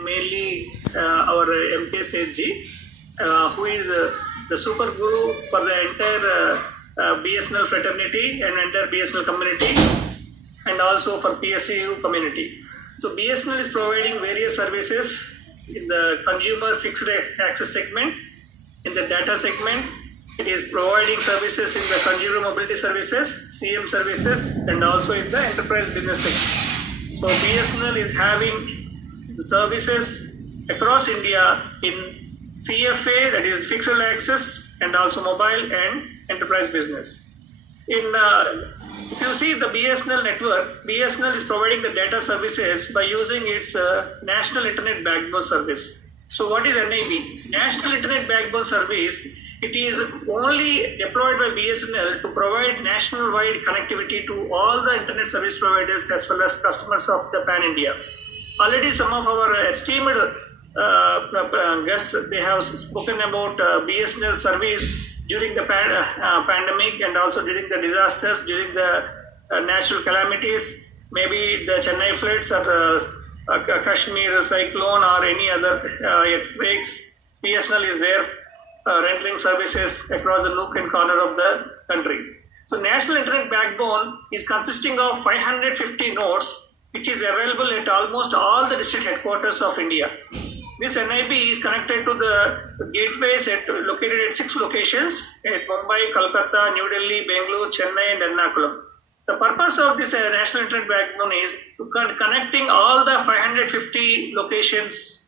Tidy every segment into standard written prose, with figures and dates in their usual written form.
and mainly our MK Sethji, who is the super guru for the entire BSNL fraternity and entire BSNL community, and also for PSU community. So BSNL is providing various services in the consumer fixed access segment, in the data segment. It is providing services in the consumer mobility services, CM services, and also in the enterprise business segment. So BSNL is having services across India in CFA, that is fixed access, and also mobile and enterprise business. If you see the BSNL network, BSNL is providing the data services by using its National Internet Backbone Service. So what is NIB? National Internet Backbone Service. It is only deployed by BSNL to provide national-wide connectivity to all the internet service providers as well as customers of the Pan-India. Already some of our esteemed guests, they have spoken about BSNL service during the pandemic and also during the disasters, during the natural calamities, maybe the Chennai floods or the Kashmir cyclone or any other earthquakes. BSNL is there rendering services across the nook and corner of the country. So National Internet Backbone is consisting of 550 nodes, which is available at almost all the district headquarters of India. This NIB is connected to the gateways located at 6 locations at Mumbai, Kolkata, New Delhi, Bangalore, Chennai, and Ernakulam. The purpose of this National Internet Backbone is connecting all the 550 locations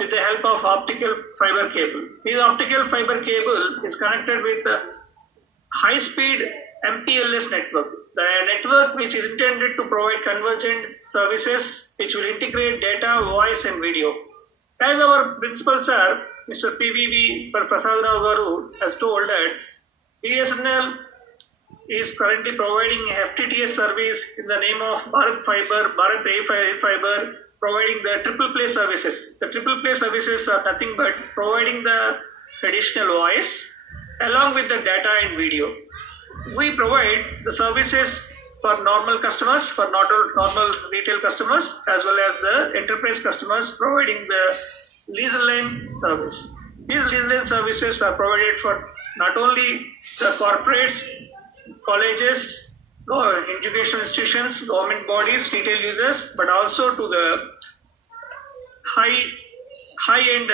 with the help of optical fiber cable. This optical fiber cable is connected with the high-speed MPLS network, the network which is intended to provide convergent services which will integrate data, voice, and video. As our principal sir, Mr. PVV Prasad Rao Garu, has told that BSNL is currently providing FTTS service in the name of Bharat Fiber, Bharat A Fiber, providing the triple play services. The triple play services are nothing but providing the additional voice along with the data and video. We provide the services for normal customers, for normal retail customers, as well as the enterprise customers, providing the lease line service. These lease line services are provided for not only the corporates, colleges, educational institutions, government bodies, retail users, but also to the high-end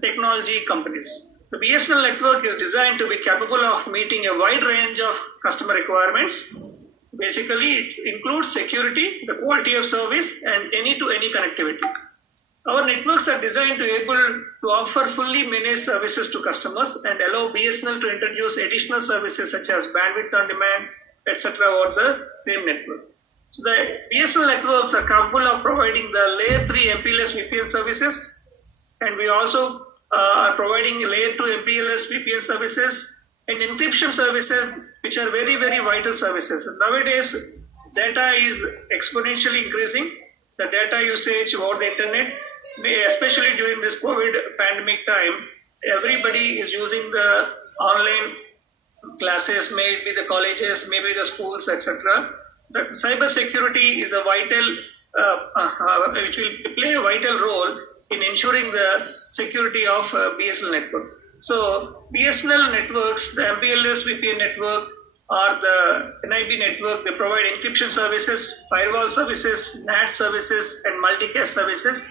technology companies. The BSNL network is designed to be capable of meeting a wide range of customer requirements. Basically, it includes security, the quality of service, and any-to-any connectivity. Our networks are designed to be able to offer fully managed services to customers and allow BSNL to introduce additional services such as bandwidth on demand, etc. over the same network. So the BSNL networks are capable of providing the layer 3 MPLS VPN services, and we also are providing layer 2 MPLS VPN services and encryption services, which are very, very vital services. Nowadays, data is exponentially increasing. The data usage over the internet, especially during this COVID pandemic time, everybody is using the online classes, maybe the colleges, maybe the schools, etc. The cyber security is a vital, which will play a vital role in ensuring the security of BSNL network. So BSNL networks, the MPLS VPN network or the NIB network, they provide encryption services, firewall services, NAT services, and multicast services.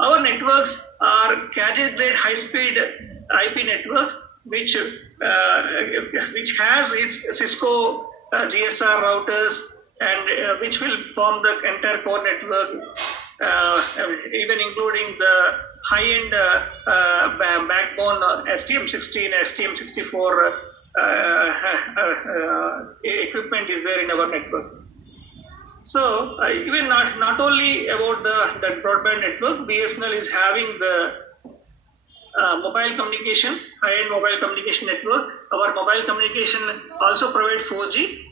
Our networks are carrier-grade high-speed IP networks, which has its Cisco GSR routers, and which will form the entire core network, even including the high-end backbone STM16, STM64 equipment is there in our network. So even not only about the broadband network, BSNL is having the mobile communication, high-end mobile communication network. Our mobile communication also provides 4G,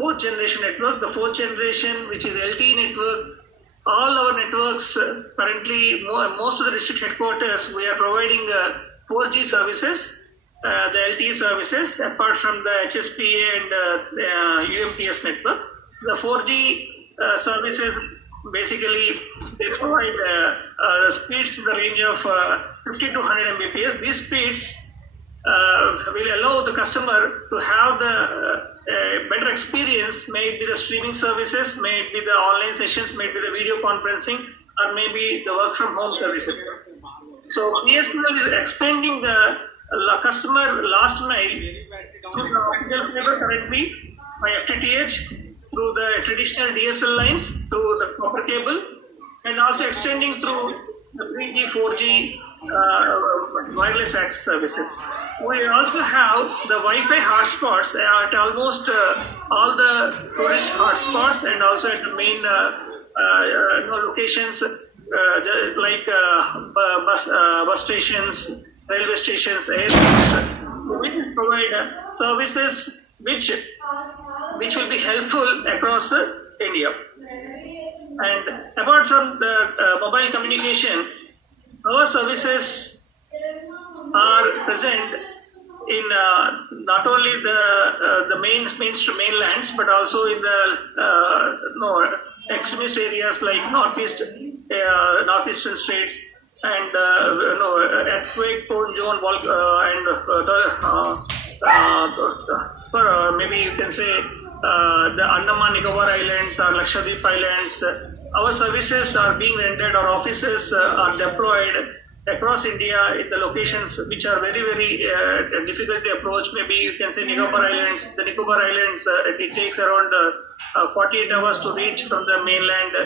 4th generation network. The 4th generation, which is LTE network. All our networks currently, most of the district headquarters, we are providing 4G services, the LTE services, apart from the HSPA and UMTS network. The 4G services Basically, they provide speeds in the range of 50 to 100 Mbps. These speeds will allow the customer to have the better experience, may it be the streaming services, may it be the online sessions, may it be the video conferencing, or maybe the work from home services. So BSNL is extending the customer last mile through the optical fiber currently by FTTH, through the traditional DSL lines, through the copper cable, and also extending through the 3G, 4G wireless access services. We also have the Wi-Fi hotspots at almost all the tourist hotspots and also at the main locations like bus stations, railway stations, airports. We provide services which will be helpful across India. And apart from the mobile communication, our services are present in not only the mainlands, but also in the extremist areas like northeastern states and earthquake-prone zone, maybe you can say the Andaman Nicobar Islands or Lakshadweep Islands. Our services are being rendered, our offices are deployed across India in the locations which are very, very difficult to approach. Maybe you can say Nicobar Islands. The Nicobar Islands, it takes around 48 hours to reach from the mainland.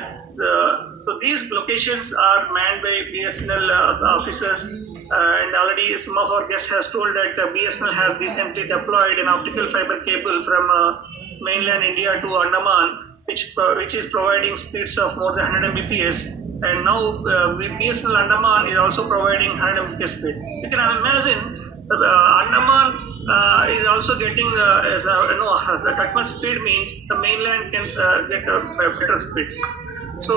So these locations are manned by BSNL officers, and already some of our guests has told that BSNL has recently deployed an optical fiber cable from mainland India to Andaman, which is providing speeds of more than 100 Mbps. And now BSNL Andaman is also providing 100 Mbps speed. You can imagine Andaman is also getting the cut much speed means the mainland can get better speeds. So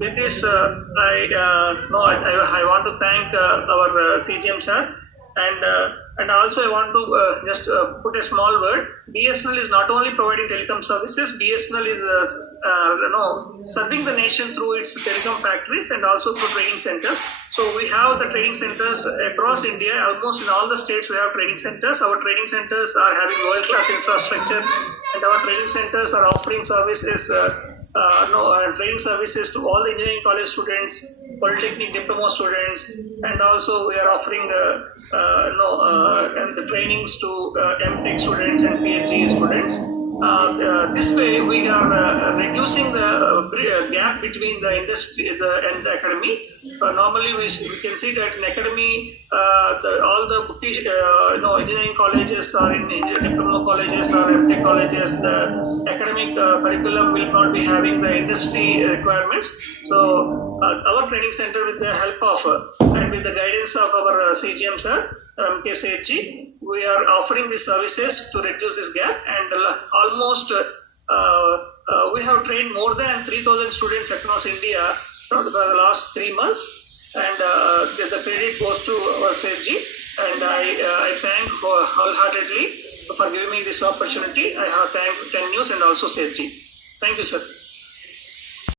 with this, I want to thank our CGM sir, and also I want to just put a small word. BSNL is not only providing telecom services. BSNL is serving the nation through its telecom factories and also through training centers. So we have the training centers across India. Almost in all the states we have training centers. Our training centers are having world-class infrastructure, and our training centers are offering services, training services to all engineering college students, polytechnic diploma students, and also we are offering the trainings to MTech students and PhD students. This way, we are reducing the gap between the industry and the academy. Normally, we can see that in academy, all the engineering colleges or in diploma colleges or MTech colleges, the academic curriculum will not be having the industry requirements. So, our training center, with the help of and with the guidance of our CGM sir, KSHG, we are offering these services to reduce this gap, and almost we have trained more than 3,000 students across India for the last 3 months, and the credit goes to our CGM, and I thank wholeheartedly for giving me this opportunity. I have thanked 10 News and also CGM. Thank you, sir.